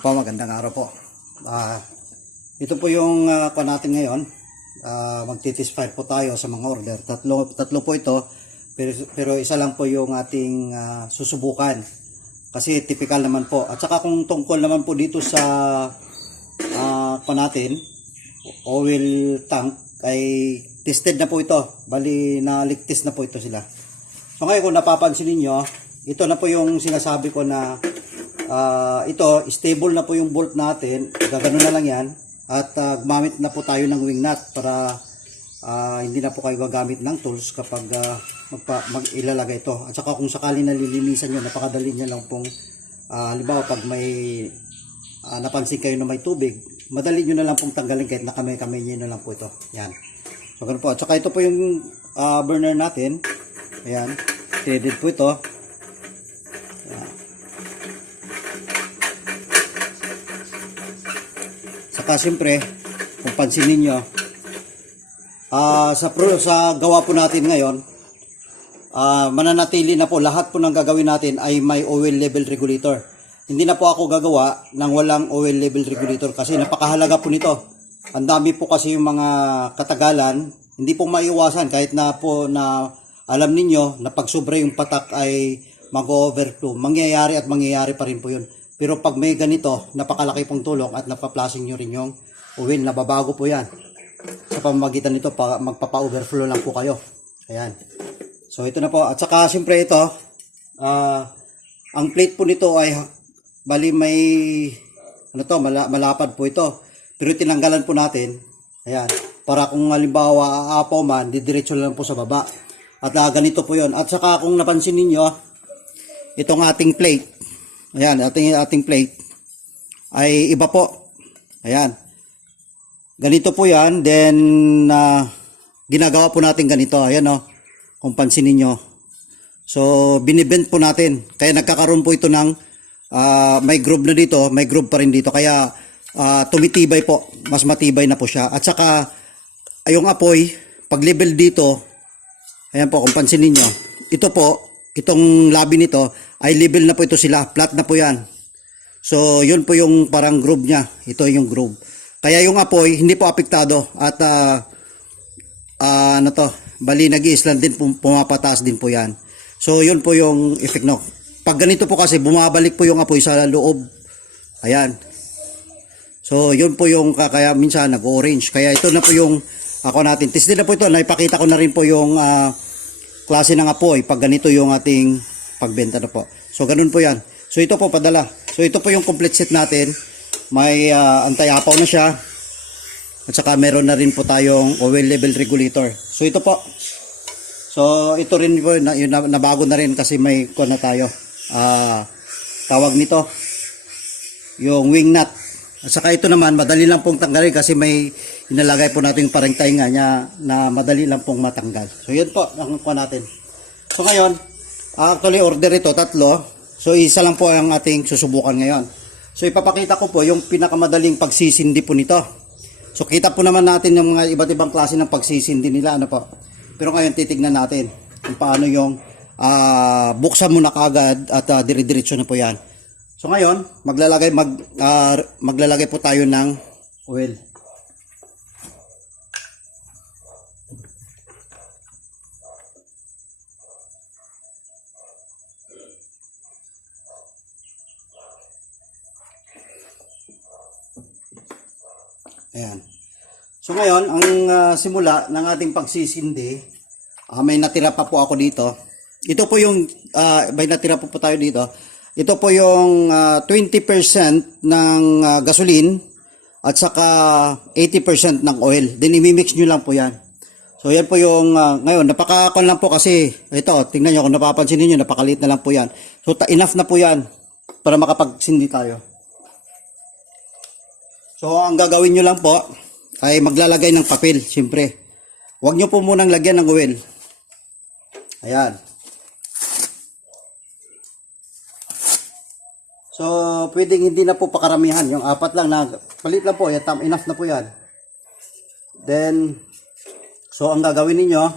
Po, magandang araw po. Ah, ito po yung uh, natin ngayon. Ah, magtitis fire po tayo sa mga order. Tatlo, tatlo po ito. Pero, pero isa lang po yung ating ah, susubukan. Kasi typical naman po. At saka kung tungkol naman po dito sa uh, natin, oil tank, ay tested na po ito. Bali, naligtis na po ito sila. So ngayon kung napapansin ninyo, ito na po yung sinasabi ko na ah, ito, stable na po yung bolt natin. Gagano na lang yan. At ah, gumamit na po tayo ng wing nut para ah, hindi na po kayo gagamit ng tools kapag ah, magpa, mag ilalagay ito. At saka kung sakali nalilinisan nyo, napakadali nyo lang pong ah, halimbawa pag may ah, napansin kayo na may tubig, madali nyo na lang pong tanggalin kahit nakamay-kamay nyo na lang po ito. Yan. So, po. At saka ito po yung ah, burner natin. Ayan. Threaded po ito. Saka siyempre, kung pansinin nyo, ah, sa, pro, sa gawa po natin ngayon, ah, mananatili na po, lahat po ng gagawin natin ay may oil level regulator. Hindi na po ako gagawa ng walang oil level regulator kasi napakahalaga po nito. Ang dami po kasi yung mga katagalan, hindi po maiwasan kahit na po na alam ninyo na pag sobra yung patak ay mag-overflow. Mangyayari at mangyayari pa rin po yun. Pero pag may ganito, napakalaki pong tulong at napaplasing nyo rin yung oil. Nababago po yan. Sa pamamagitan nito, pa, magpapa-overflow lang po kayo. Ayan. So ito na po. At saka siyempre ito, ah, ang plate po nito ay bali may ano to, mala, malapad po ito. Pero tinanggalan po natin. Ayan. Para kung halimbawa aapaw man, didiretso lang po sa baba. At ah, ganito po yon At saka kung napansin ninyo, itong ating plate, ayan, ating, ating plate, ay iba po. Ayan. Ganito po yan. Then, ah, ginagawa po natin ganito. Ayan o. kung pansinin nyo. So, binibend po natin. Kaya nagkakaroon po ito ng ah, may groove na dito, may groove pa rin dito. Kaya ah, tumitibay po, mas matibay na po siya. At saka, yung apoy, pag level dito, ayan po, kung pansinin nyo, ito po, itong labi nito, ay level na po ito sila, flat na po yan. So, yun po yung parang groove niya. Ito yung groove. Kaya yung apoy, hindi po apektado. At, ah, ah, ano to, bali nag-i-island din, pum- pumapataas din po yan. So, yun po yung effect no. Pag ganito po kasi, bumabalik po yung apoy sa loob. Ayan. So, yun po yung ka- kaya minsan nag-orange. Kaya ito na po yung ako natin. Test din na po ito. Naipakita ko na rin po yung ah, klase ng apoy pag ganito yung ating pagbenta na po. So, ganun po yan. So, ito po padala. So, ito po yung complete set natin. May ah, anti-apaw na siya. At saka meron na rin po tayong oil level regulator. So, ito po. So, ito rin po, na, na- nabago na rin kasi may ko na tayo. Ah, tawag nito, yung wing nut. At saka ito naman, madali lang pong tanggalin kasi may inalagay po natin parang tainga niya na madali lang pong matanggal. So, yun po, ang natin. So, ngayon, actually order ito, tatlo. So, isa lang po ang ating susubukan ngayon. So, ipapakita ko po yung pinakamadaling pagsisindi po nito. So, kita po naman natin yung mga iba't ibang klase ng pagsisindi nila. Ano po. Pero ngayon, titignan natin kung paano yung ah, buksan mo na kagad at uh, dire-diretso na po yan. So ngayon, maglalagay mag ah, maglalagay po tayo ng oil. Ayan. So ngayon, ang ah, simula ng ating pagsisindi, ah, may natira pa po ako dito. Ito po yung, ah, may natira po po tayo dito. Ito po yung ah, 20% ng ah, gasoline at saka 80% ng oil. Then imimix nyo lang po yan. So yan po yung, ah, ngayon, napakakon lang po kasi, ito, tingnan nyo kung napapansin niyo napakaliit na lang po yan. So enough na po yan para makapagsindi tayo. So, ang gagawin nyo lang po ay maglalagay ng papel, siyempre. Huwag nyo po munang lagyan ng oil. Ayan. So, pwedeng hindi na po pakaramihan. Yung apat lang na, palit lang po. Yan, tam, enough na po yan. Then, so ang gagawin niyo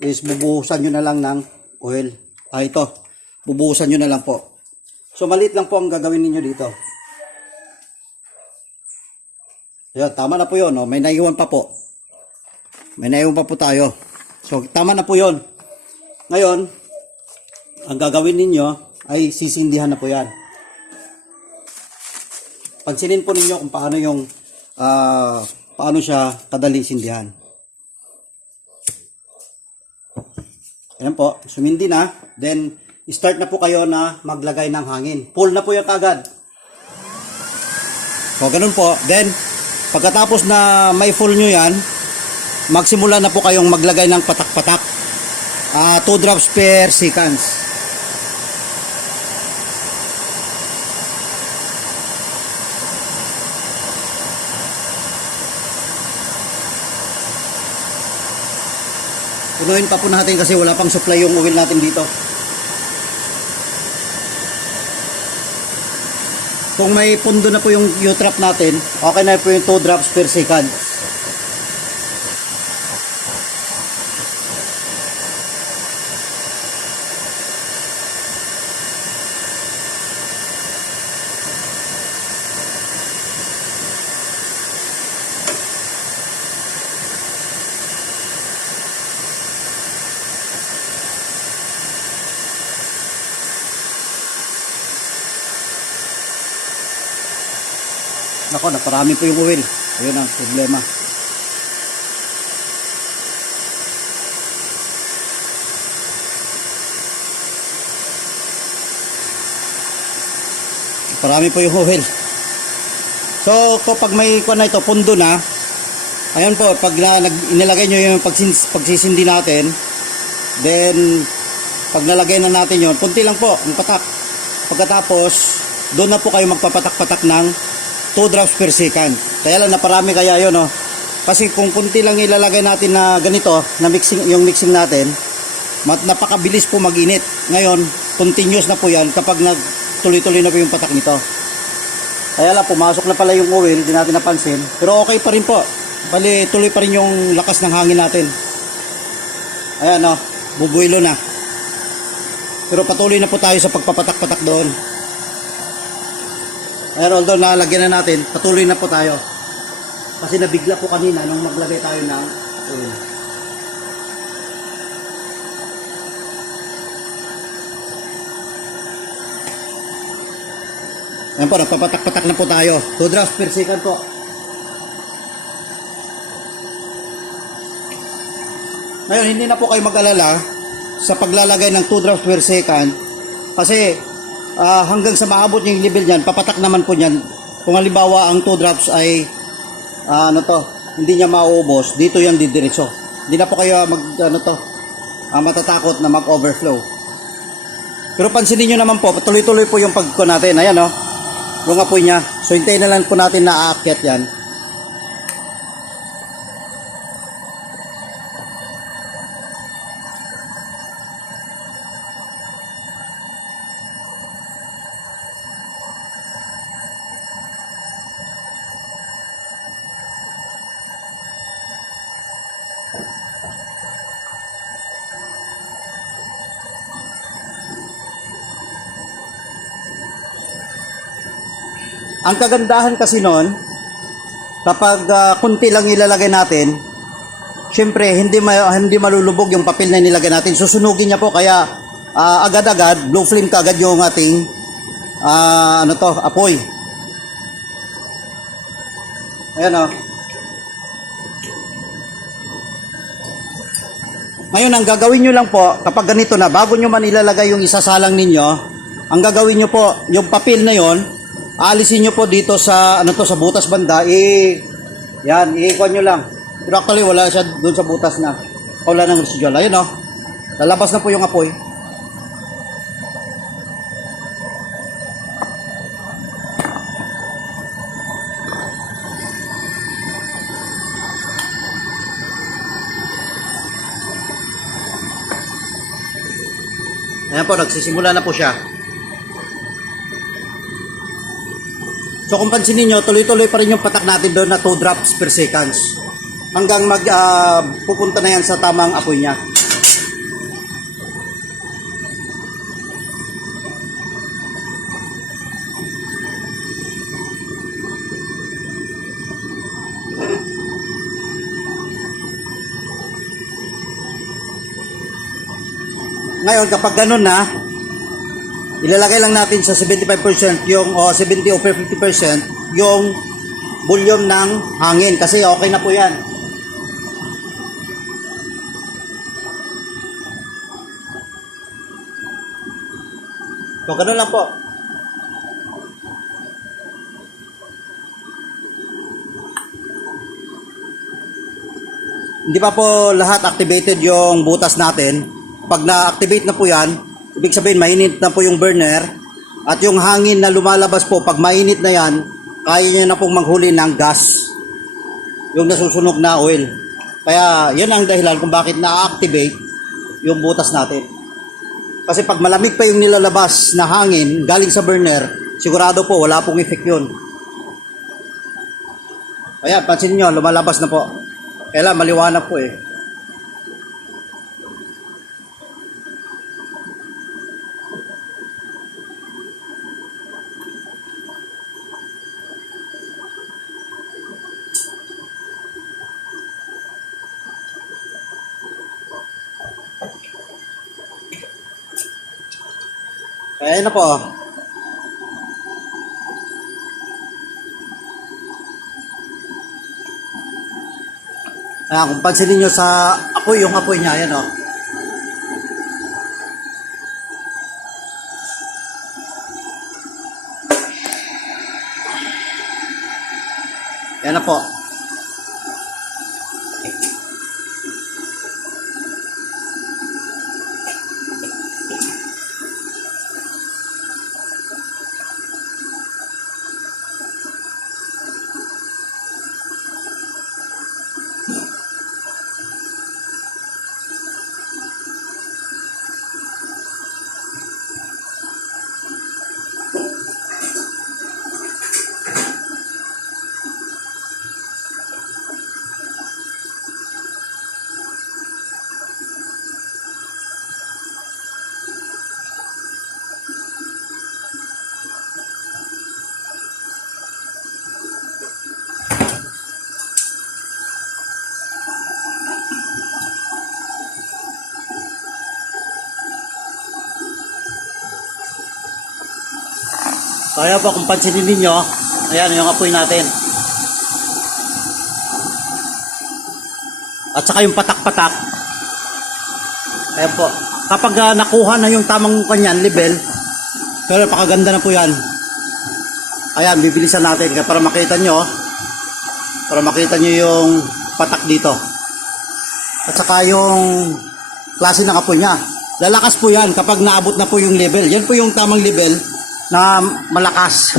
is bubuhusan nyo na lang ng oil. Ah, ito. Bubuhusan nyo na lang po. So, maliit lang po ang gagawin niyo dito. Yan, tama na po yun. No? May naiwan pa po. May naiwan pa po tayo. So, tama na po yun. Ngayon, ang gagawin ninyo, ay sisindihan na po yan. Pansinin po ninyo kung paano yung ah, paano siya kadali sindihan. Ayan po, sumindi na. Then, start na po kayo na maglagay ng hangin. Pull na po yan kagad. So, ganun po. Then, pagkatapos na may full nyo yan, magsimula na po kayong maglagay ng patak-patak. Ah, 2 drops per seconds. Punuin pa po natin kasi wala pang supply yung oil natin dito. Kung may pundo na po yung U-trap natin, okay na po yung 2 drops per second. Nako, naparami po yung oil. Ayun ang problema. Parami po yung oil. So, kapag may kuwan na ito, pundo na, ayun po, pag na, nag, inilagay nyo yung pagsin- pagsisindi natin, then, pag nalagay na natin yon punti lang po, ang patak. Pagkatapos, doon na po kayo magpapatak-patak ng 2 drops per second. Kaya lang naparami kaya yun, no? Kasi kung kunti lang ilalagay natin na ganito, na mixing, yung mixing natin, mat, napakabilis po mag-init. Ngayon, continuous na po yan kapag nag tuloy-tuloy na po yung patak nito. Kaya lang, pumasok na pala yung oil, hindi natin napansin. Pero okay pa rin po. Bali, tuloy pa rin yung lakas ng hangin natin. Ayan, no? Bubuilo na. Pero patuloy na po tayo sa pagpapatak-patak doon. Ayan, although nalagyan na natin, patuloy na po tayo. Kasi nabigla po kanina nung maglagay tayo ng oil. Ayan po, nagpapatak-patak na po tayo. 2 drops per second po. Ngayon, hindi na po kayo mag-alala sa paglalagay ng 2 drops per second kasi ah, hanggang sa maabot yung level niyan, papatak naman po niyan. Kung halimbawa ang 2 drops ay ah, ano to, hindi niya mauubos, dito yan didiretso. Hindi na po kayo mag ano to, ah, matatakot na mag-overflow. Pero pansinin niyo naman po, tuloy-tuloy po yung pagko natin. Ayan oh. Yung apoy niya. So hintayin na lang po natin na aakyat yan. Ang kagandahan kasi noon, kapag ah, kunti lang ilalagay natin, syempre hindi ma- hindi malulubog yung papel na nilagay natin. Susunugin niya po kaya ah, agad-agad blue flame kaagad yung ating ah, ano to, apoy. Ayan oh. Ngayon, ang gagawin nyo lang po, kapag ganito na, bago nyo man ilalagay yung isasalang ninyo, ang gagawin nyo po, yung papel na yon, alisin nyo po dito sa, ano to, sa butas banda, i, yan, iikon nyo lang. Pero actually, wala siya doon sa butas na. Wala ng residual. Ayun oh. Lalabas na po yung apoy. Ayan po, nagsisimula na po siya. So kung pansinin nyo, tuloy-tuloy pa rin yung patak natin doon na 2 drops per seconds. Hanggang mag, uh, pupunta na yan sa tamang apoy niya. Ngayon, kapag ganun na, ilalagay lang natin sa 75% yung o 70 o 50% yung volume ng hangin kasi okay na po yan. So, ganun lang po. Hindi pa po lahat activated yung butas natin. Pag na-activate na po yan, ibig sabihin mainit na po yung burner at yung hangin na lumalabas po, pag mainit na yan, kaya niya na pong maghuli ng gas. Yung nasusunog na oil. Kaya yan ang dahilan kung bakit na-activate yung butas natin. Kasi pag malamig pa yung nilalabas na hangin galing sa burner, sigurado po wala pong effect yun. Kaya pansin nyo, lumalabas na po. Kailan maliwanag po eh. Kaya na po. Ah, kung pansinin nyo sa apoy, yung apoy niya, yan o. Yan na po. Kaya po, kung pansinin ninyo, ayan yung apoy natin. At saka yung patak-patak. Ayan po. Kapag ah, nakuha na yung tamang kanyan, level, pero pakaganda na po yan. Ayan, bibilisan natin para makita nyo, para makita nyo yung patak dito. At saka yung klase ng apoy niya. Lalakas po yan kapag naabot na po yung level. Yan po yung tamang level na malakas.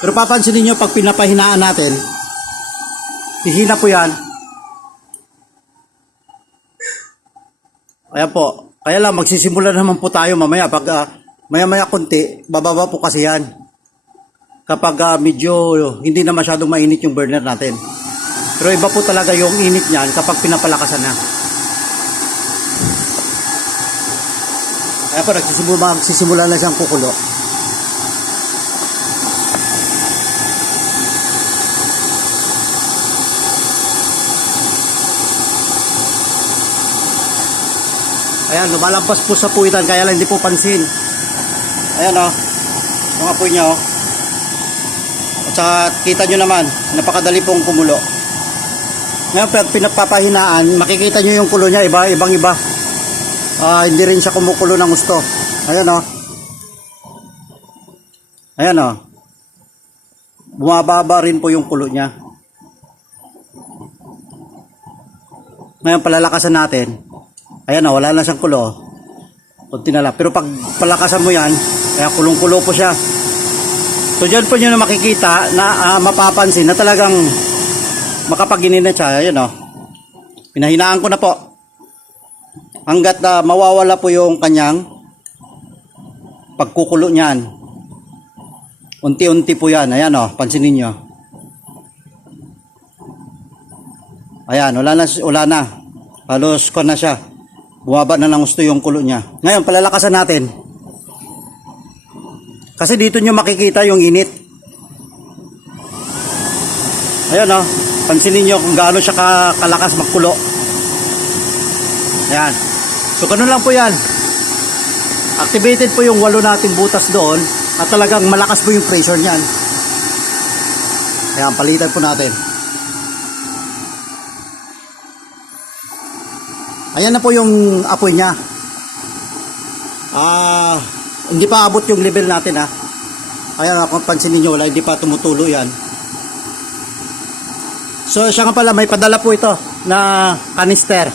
Pero papansin niyo pag pinapahinaan natin, hihina po yan. Ayan po. Kaya lang, magsisimula naman po tayo mamaya. Pag ah, maya-maya konti, bababa po kasi yan. Kapag ah, medyo hindi na masyadong mainit yung burner natin. Pero iba po talaga yung init niyan kapag pinapalakasan na. Kaya po, nagsisimula, magsisimula na siyang kukulo. Ayan, lumalampas po sa puwitan kaya lang hindi po pansin. Ayan o, oh, yung apoy niya o. At saka kita nyo naman, napakadali pong kumulo. Ngayon, pag pinapapahinaan, makikita nyo yung kulo niya, iba, ibang iba. Ah, hindi rin siya kumukulo ng gusto. Ayan o. Ayan o. Bumababa rin po yung kulo niya. Ngayon palalakasan natin. Ayan o, wala na siyang kulo. Kunti na lang. Pero pag palakasan mo yan, kaya kulong-kulo po siya. So dyan po nyo na makikita na ah, mapapansin na talagang makapaginin na siya. Ayan o. Pinahinaan ko na po hanggat na mawawala po yung kanyang pagkukulo niyan. Unti-unti po yan. Ayan o, pansinin nyo. Ayan, wala na, wala na. Halos ko na siya. Bumaba na ng gusto yung kulo niya. Ngayon, palalakasan natin. Kasi dito nyo makikita yung init. Ayan o, pansinin nyo kung gaano siya ka- kalakas magkulo. Ayan. So, ganun lang po yan. Activated po yung walo nating butas doon at talagang malakas po yung pressure niyan. Ayan, palitan po natin. Ayan na po yung apoy niya. Ah, hindi pa abot yung level natin ha. Ayan, kung pansinin nyo, wala, hindi pa tumutulo yan. So, siya nga pala, may padala po ito na kanister.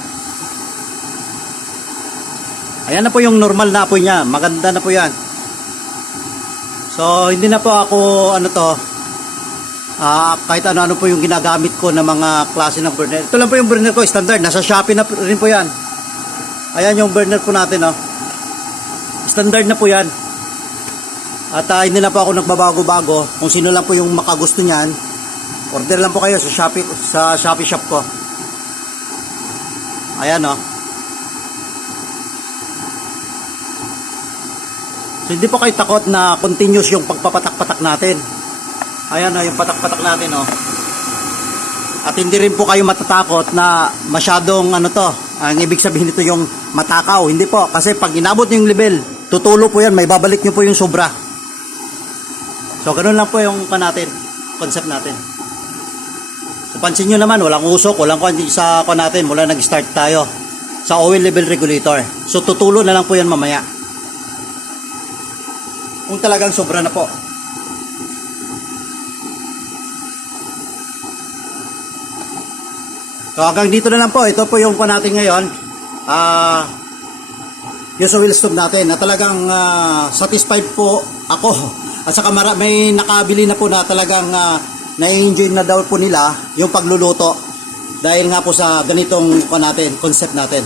Ayan na po yung normal na apoy niya. Maganda na po yan. So, hindi na po ako, ano to, ah kahit ano-ano po yung ginagamit ko na mga klase ng burner. Ito lang po yung burner ko, standard. Nasa Shopee na rin po yan. Ayan yung burner po natin, oh. Standard na po yan. At ah, hindi na po ako nagbabago-bago. Kung sino lang po yung makagusto niyan, order lang po kayo sa Shopee, sa Shopee shop ko. Ayan, oh. So, hindi po kayo takot na continuous yung pagpapatak-patak natin. Ayan na yung patak-patak natin oh. At hindi rin po kayo matatakot na masyadong ano to. Ang ibig sabihin nito yung matakaw. Hindi po. Kasi pag inabot yung level, tutulo po yan. May babalik nyo po yung sobra. So ganun lang po yung pa natin. Concept natin. So pansin nyo naman, walang usok, walang kwan sa kwan natin. Mula nag-start tayo sa oil level regulator. So tutulo na lang po yan mamaya. Kung talagang sobra na po. So hanggang dito na lang po. Ito po yung pa natin ngayon. Ah, yung sa wheel stove natin na talagang ah, satisfied po ako. At saka mara, may nakabili na po na talagang ah, na-enjoy na daw po nila yung pagluluto. Dahil nga po sa ganitong pa natin, concept natin.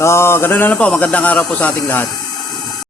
So, ganun na lang po. Magandang araw po sa ating lahat.